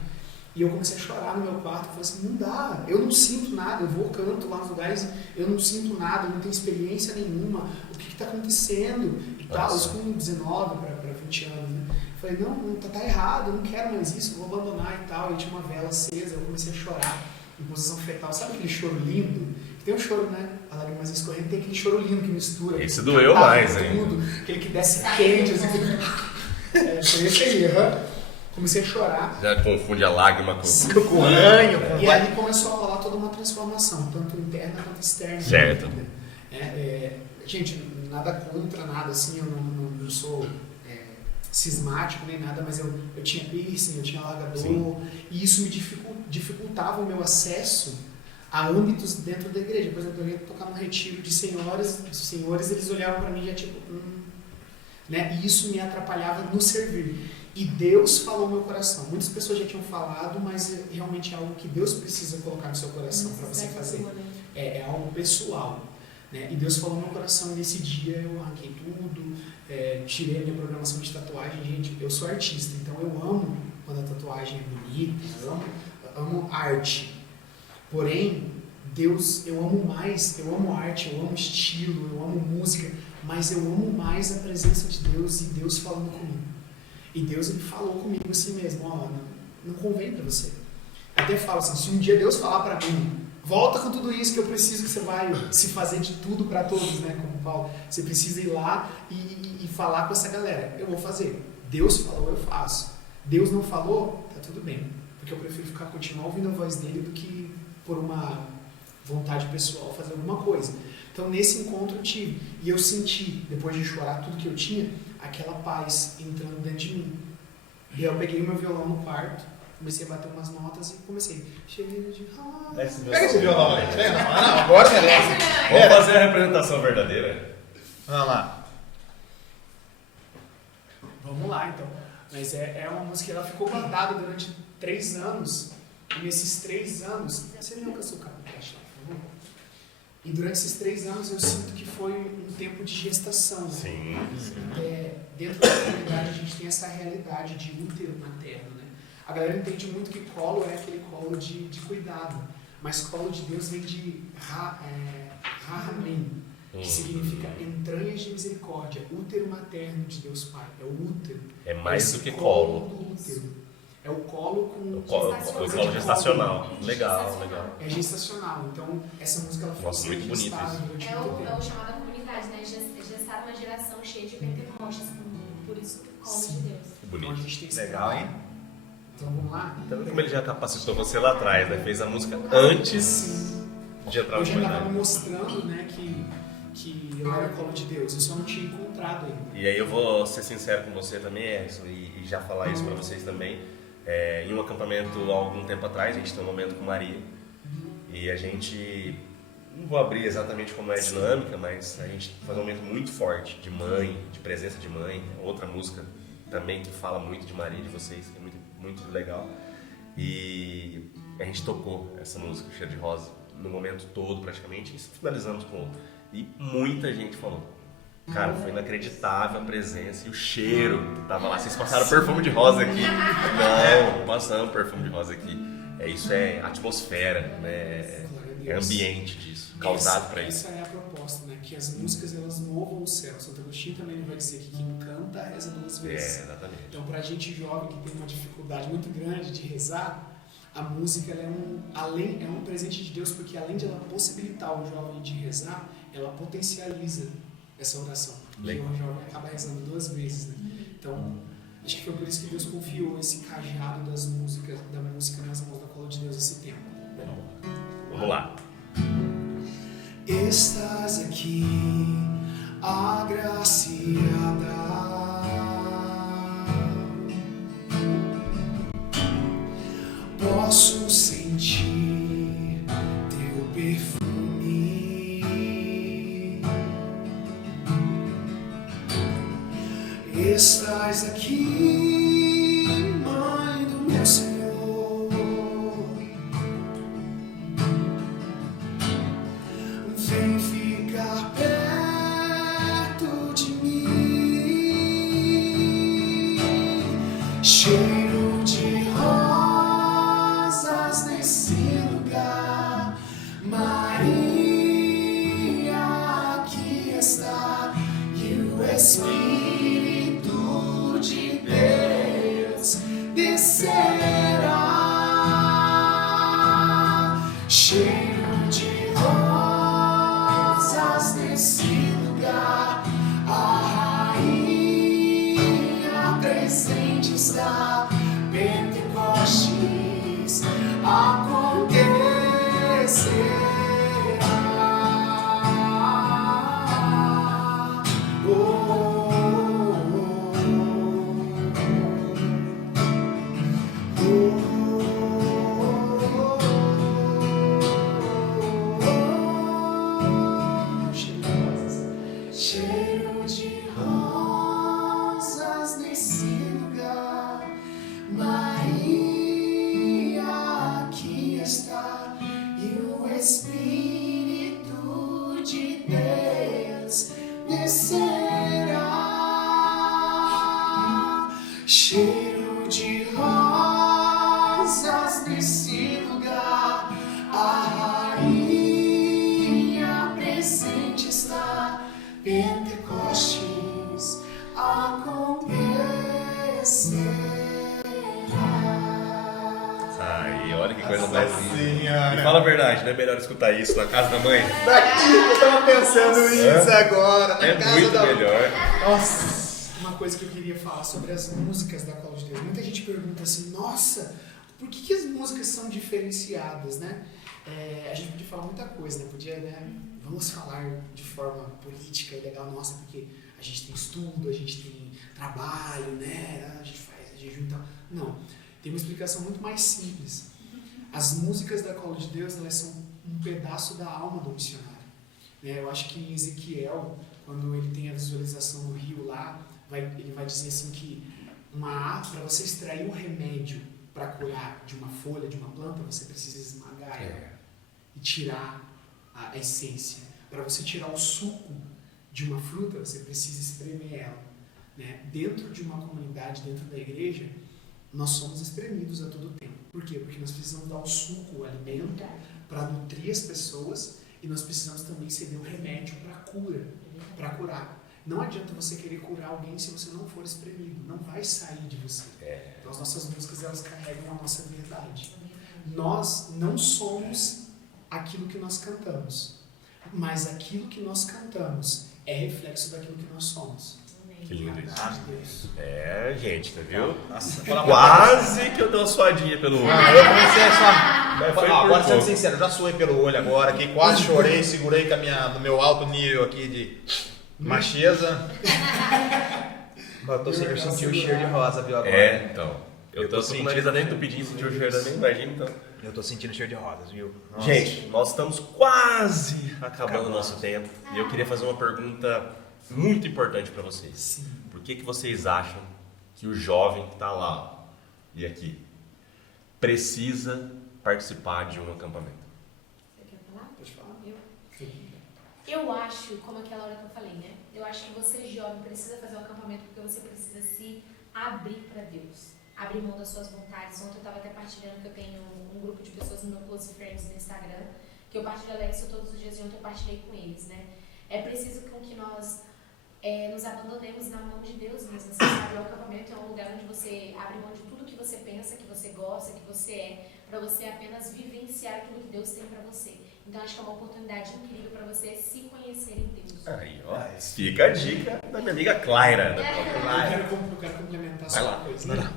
E eu comecei a chorar no meu quarto, eu falei assim, não dá, eu não sinto nada, eu canto lá nos lugares, eu não sinto nada, eu não tenho experiência nenhuma, o que está acontecendo? E tal, isso com 19 para 20 anos, né? Eu falei, não, tá errado, eu não quero mais isso, eu vou abandonar e tal. E tinha uma vela acesa, eu comecei a chorar em posição fetal. Sabe aquele choro lindo? Tem um choro, né? A lágrimas escorrendo, tem aquele choro lindo que mistura. Esse doeu mais, hein? Aquele que desce quente, assim, foi esse aí, Comecei a chorar. Já confunde a lágrima com ranho. E aí começou a rolar toda uma transformação, tanto interna quanto externa. Certo. Gente, nada contra, nada assim, eu não sou cismático nem nada, mas eu tinha piercing, eu tinha largador, e isso me dificultava o meu acesso a âmbitos dentro da igreja. Por exemplo, eu ia tocar num retiro de senhores, eles olhavam para mim e já tipo, né? E isso me atrapalhava no servir. E Deus falou no meu coração. Muitas pessoas já tinham falado, mas realmente é algo que Deus precisa colocar no seu coração para você fazer. É algo pessoal. Né? E Deus falou no meu coração, e nesse dia eu arranquei tudo, tirei a minha programação de tatuagem. Gente, eu sou artista, então eu amo quando a tatuagem é bonita, eu amo arte. Porém, Deus, eu amo arte, eu amo estilo, eu amo música, mas eu amo mais a presença de Deus e Deus falando comigo. E Deus, ele falou comigo assim mesmo, não convém para você. Eu até falo assim, se um dia Deus falar para mim, volta com tudo isso que eu preciso que você vai se fazer de tudo para todos, né, como Paulo, você precisa ir lá e falar com essa galera, eu vou fazer. Deus falou, eu faço. Deus não falou, tá tudo bem, porque eu prefiro continuar ouvindo a voz dele do que por uma vontade pessoal fazer alguma coisa. Então nesse encontro eu tive, e eu senti, depois de chorar tudo que eu tinha, aquela paz entrando dentro de mim. E eu peguei o meu violão no quarto, comecei a bater umas notas e comecei. Cheio de rosa. Pega esse violão aí. Não, agora merece. Vamos fazer a representação verdadeira. Vamos lá. Vamos lá, então. Mas é uma música que ela ficou guardada durante 3 anos. E nesses 3 anos... Você me alcançou o cabelo, por favor? E durante esses 3 anos eu sinto que foi um tempo de gestação. Né? Sim. Dentro da comunidade a gente tem essa realidade de útero materno. Né? A galera entende muito que colo é aquele colo de cuidado. Mas colo de Deus vem de Rahamim, que significa entranhas de misericórdia. Útero materno de Deus Pai. É o útero. É mais do que colo. Do útero. É o colo com... O colo gestacional. Legal. É gestacional. Então, essa música ela foi muito bonito isso. É o chamado da comunidade, né? Gestar uma geração cheia de Pentecostes. Por isso, colo de Deus. Bonito. Então, a gente tem esse Legal, hein? Então, vamos lá? Então, como ele já capacitou você lá atrás, né? Fez a música antes de entrar Eu na já estava comunidade. mostrando, né, que que eu era Colo de Deus, eu só não tinha encontrado ainda. E aí eu vou ser sincero com você também, Erison, e já falar isso para vocês também. Em um acampamento há algum tempo atrás, a gente tem um momento com Maria, e a gente, não vou abrir exatamente como é a dinâmica, mas a gente faz um momento muito forte de mãe, de presença de mãe, outra música também que fala muito de Maria, de vocês, que é muito, muito legal. E a gente tocou essa música, Cheiro de Rosa, no momento todo praticamente, e finalizamos com outra. E muita gente falou, cara, foi inacreditável a presença e o cheiro que tava lá. Vocês passaram perfume de rosa aqui? Não, passamos perfume de rosa aqui. Isso é atmosfera, né? É ambiente disso, causado para isso. Essa é a proposta, né? Que as músicas elas movam o céu. Santo Agostinho também vai dizer que quem canta reza 2 vezes. Exatamente. Então, pra gente jovem que tem uma dificuldade muito grande de rezar, a música ela é um presente de Deus, porque além de ela possibilitar o jovem de rezar, ela potencializa essa oração. Porque o jovem acaba rezando 2 vezes, né? Então, acho que foi por isso que Deus confiou esse cajado da música nas mãos da Colo de Deus esse tempo. Vamos lá. Estás aqui, agraciada, posso sentir teu perfume, estás aqui, Mãe do meu Senhor. Vem ficar perto de mim, cheiro de rosas nesse lugar. Maria aqui está e o Espírito de Deus descerá. Cheiro de rosas nesse lugar, a rainha presente está. Pentecostes acontecerá. Oh, oh, oh. Cheiro de rosas nesse lugar, Maria aqui está e o Espírito de Deus descerá. Cheiro de rosas nesse lugar, a rainha presente está. Pentecostes acontecerá. Aí, olha que coisa mais linda. Senhora. Me fala a verdade, não é melhor escutar isso na casa da mãe? Daqui, eu tava pensando isso agora, na É casa muito da... melhor. Nossa, uma coisa que eu queria falar sobre as músicas da Colo de Deus. Muita gente pergunta assim, nossa, por que as músicas são diferenciadas, né? A gente podia falar muita coisa, né? Podia, né? Vamos falar de forma política e legal, nossa, porque a gente tem estudo, a gente tem trabalho, né? A gente faz jejum e tal. Não, tem uma explicação muito mais simples. As músicas da Colo de Deus, elas são um pedaço da alma do missionário. Eu acho que em Ezequiel, quando ele tem a visualização do rio lá, ele vai dizer assim que para você extrair um remédio para curar de uma folha, de uma planta, você precisa esmagar ela e tirar a essência. Para você tirar o suco de uma fruta, você precisa espremer ela. Né? Dentro de uma comunidade, dentro da igreja, nós somos espremidos a todo tempo. Por quê? Porque nós precisamos dar o suco, o alimento, para nutrir as pessoas, e nós precisamos também ceder o remédio para curar. Não adianta você querer curar alguém se você não for espremido, não vai sair de você. Então as nossas músicas, elas carregam a nossa verdade. Nós não somos aquilo que nós cantamos, mas aquilo que nós cantamos é reflexo daquilo que nós somos. Que lindo isso. Ah, Deus. É, gente, tá viu? Nossa, falar uma Quase que eu dei uma suadinha pelo olho. Eu comecei a suar. Mas foi por Agora, sendo pouco. sincero, eu já suei pelo olho agora aqui, quase chorei, segurei com no meu alto nível aqui de macheza. Mas eu tô sentindo o cheiro de rosa, viu, agora? É, então. Eu tô com o sentindo. nariz dentro do pedinho, sentiu o cheiro também, imagina então. Eu tô sentindo cheiro de rosas, viu? Nossa. Gente, nós estamos quase acabando o nosso tempo e eu queria fazer uma pergunta muito importante para vocês. Sim. Por que vocês acham que o jovem que está lá e aqui precisa participar de um acampamento? Você quer falar? Pode falar. Eu acho, como aquela hora que eu falei, né? Eu acho que você jovem precisa fazer o acampamento porque você precisa se abrir para Deus. Abrir mão das suas vontades. Ontem eu estava até partilhando que eu tenho um grupo de pessoas no meu Close Friends no Instagram, que eu partilho a Alexa todos os dias e ontem eu partilhei com eles, né? É preciso que nós nos abandonemos na mão de Deus mesmo. Você sabe, o acampamento é um lugar onde você abre mão de tudo que você pensa, que você gosta, que você é, para você apenas vivenciar aquilo que Deus tem para você. Então acho que é uma oportunidade incrível para você se conhecer em Deus. Aí, ó, fica a dica da minha amiga Clara. Eu quero complementar Vai só lá. uma coisa. Né?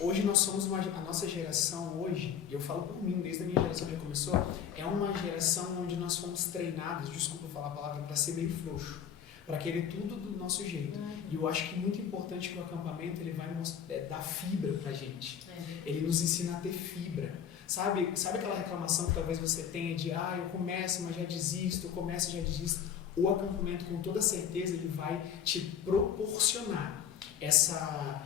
Hoje nós somos a nossa geração hoje, e eu falo por mim, desde a minha geração que começou, é uma geração onde nós fomos treinados, desculpa falar a palavra, para ser meio frouxo, para querer tudo do nosso jeito. E eu acho que é muito importante que o acampamento ele vai dar fibra pra gente. Ele nos ensina a ter fibra. Sabe aquela reclamação que talvez você tenha de eu começo, mas já desisto, eu começo e já desisto? O acampamento, com toda certeza, ele vai te proporcionar essa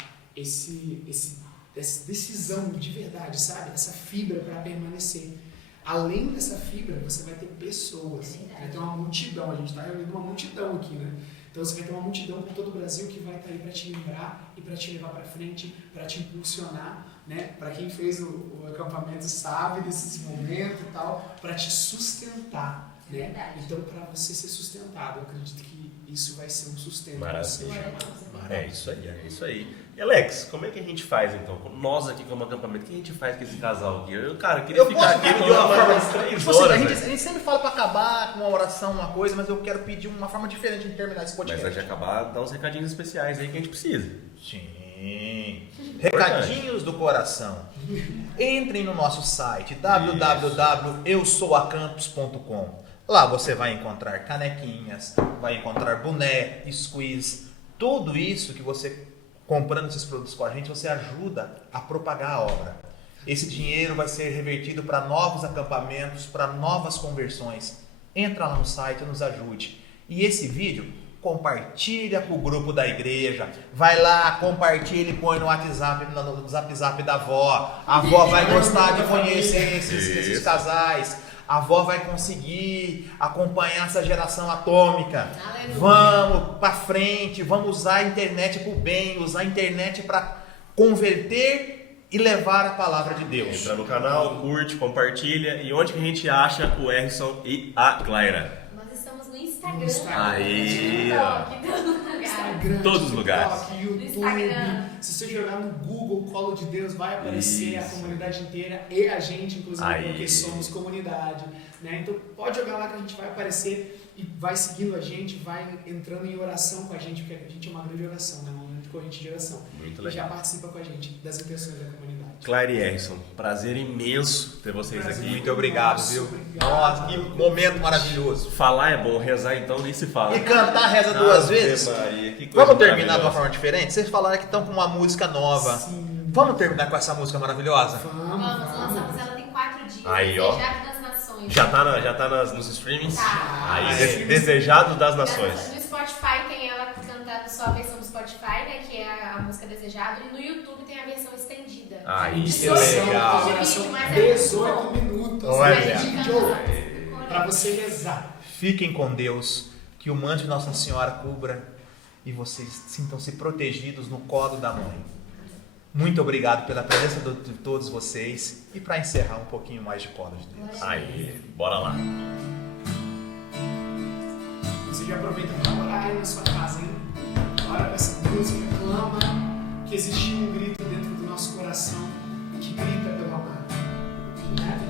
decisão de verdade, sabe? Essa fibra para permanecer. Além dessa fibra, você vai ter pessoas, vai ter uma multidão. A gente está reunindo uma multidão aqui, né? Então você vai ter uma multidão por todo o Brasil que vai estar aí para te lembrar e para te levar para frente, para te impulsionar, né? Para quem fez o acampamento sabe desses momentos e tal, para te sustentar, né? Então, para você ser sustentado, eu acredito que isso vai ser um sustento. Maravilha. É isso aí, é isso aí. E Alex, como é que a gente faz então? Nós aqui como acampamento, o que a gente faz com esse casal aqui? Eu queria ficar aqui pedir uma forma umas 3 tipo assim, horas. a gente sempre fala para acabar com uma oração, uma coisa, mas eu quero pedir uma forma diferente de terminar esse podcast. Mas antes de acabar, dá uns recadinhos especiais aí que a gente precisa. Sim. Recadinhos do coração. Entrem no nosso site www.eusouacampus.com. Lá você vai encontrar canequinhas, vai encontrar boné, squeeze, tudo isso que você comprando esses produtos com a gente, você ajuda a propagar a obra. Esse dinheiro vai ser revertido para novos acampamentos, para novas conversões. Entra lá no site e nos ajude. E esse vídeo, compartilha com o grupo da igreja. Vai lá, compartilha e põe no WhatsApp, no zap da avó. A avó vai gostar de conhecer esses casais. A avó vai conseguir acompanhar essa geração atômica. Aleluia. Vamos para frente, vamos usar a internet para o bem, usar a internet para converter e levar a palavra de Deus. Entra no canal, curte, compartilha. E onde que a gente acha o Erison e a Clara? Nós estamos no Instagram. Aí, ó. Instagram, todos os lugares. YouTube. Se você jogar no Google Colo de Deus, vai aparecer a comunidade inteira e a gente, inclusive, porque somos comunidade. Né? Então pode jogar lá que a gente vai aparecer e vai seguindo a gente, vai entrando em oração com a gente, porque a gente é uma grande oração, né? Uma grande corrente de oração. Muito legal. E já participa com a gente das intenções da comunidade. Clara e Erison, prazer imenso ter vocês aqui. Muito obrigado, viu? Nossa, que momento maravilhoso. Falar é bom, rezar então nem se fala. E cantar reza 2 vezes. Maria, que coisa Vamos terminar de uma forma diferente? Vocês falaram que estão com uma música nova. Sim. Vamos terminar com essa música maravilhosa? Vamos, lançamos ela tem 4 dias. Aí, ó. Desejado das Nações. Já tá nos streamings? Tá. Aí, Desejado das Nações. No Spotify tem ela cantando só a versão do Spotify, né? Que é a música Desejado. E no YouTube tem a versão estendida. Aí, que legal. 18 minutos. Olha. Para você rezar. Fiquem com Deus, que o manto de Nossa Senhora cubra e vocês sintam-se protegidos no colo da mãe. Muito obrigado pela presença de todos vocês. E para encerrar um pouquinho mais de colo de Deus. Aí, bora lá. Você já aproveita para orar aí na sua casa, hein? Ora com essa música, clama que existe um grito dentro do nosso coração que grita pelo amado. Né?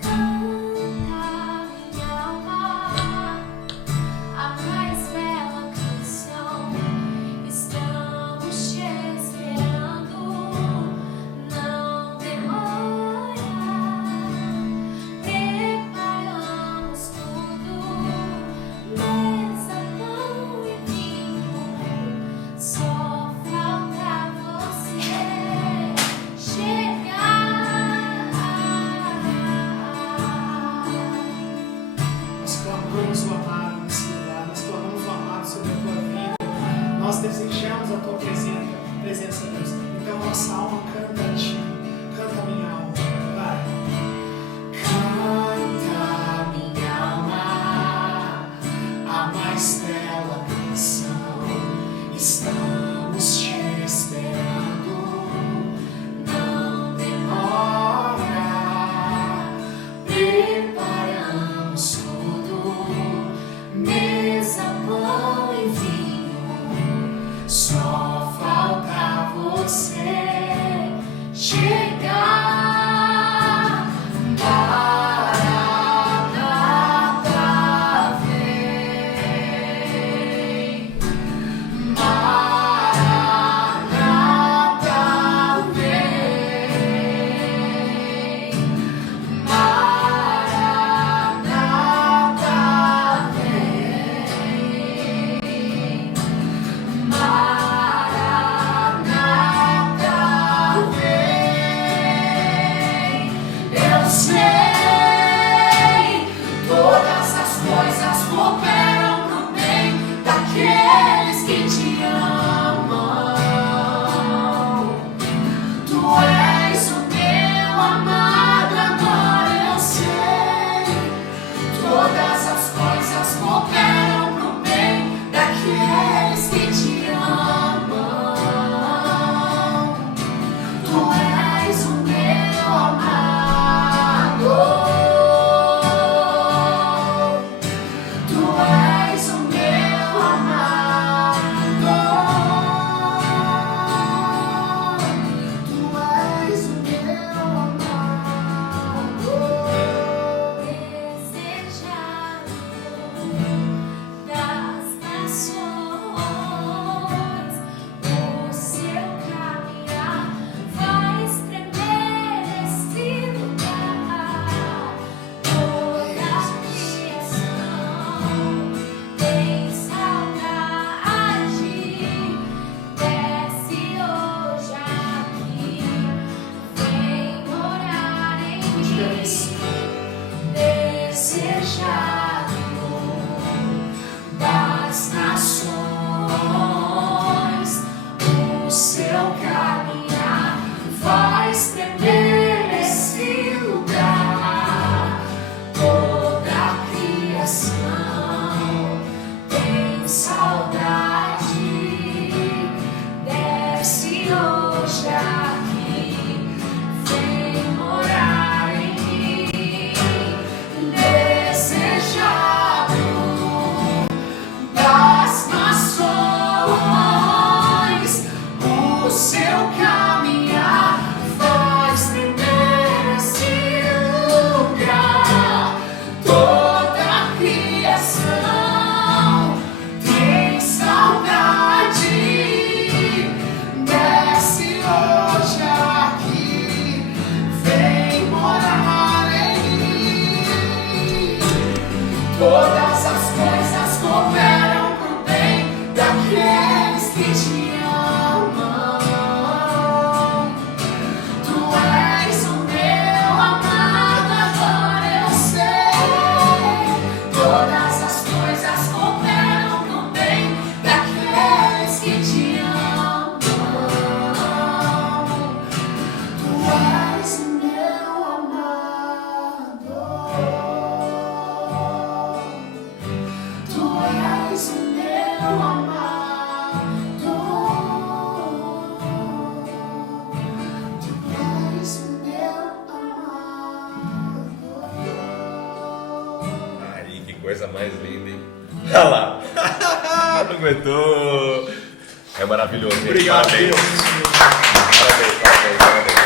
Canta minha alma, a mais das nações, o seu caminhar faz tremer esse lugar. Toda a criação tem saudade, desce hoje aqui, vem morar em mim, desejado das nações, o seu caminhar faz tremer esse lugar. Toda a criação tem saudade, desce hoje aqui, vem morar em mim. Todas as coisas cooperam pro bem daqueles que te amam. Tu és o meu amado, agora eu sei. Todas as coisas cooperam pro bem daqueles que te amam. Tu és o meu amado. Tu és o meu amado. Tu és o meu amado. Aí, que coisa mais linda, hein? Olha lá. Não aguentou. É maravilhoso, gente. Obrigado, Parabéns. Deus. Parabéns.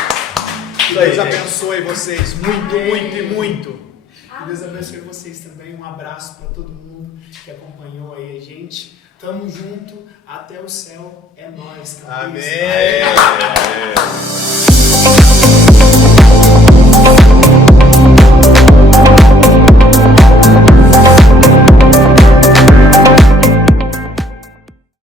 Que Deus abençoe vocês muito, muito e muito. Que Deus abençoe vocês também. Um abraço para todo mundo que acompanhou aí a gente. Tamo junto, até o céu é nóis. Amém.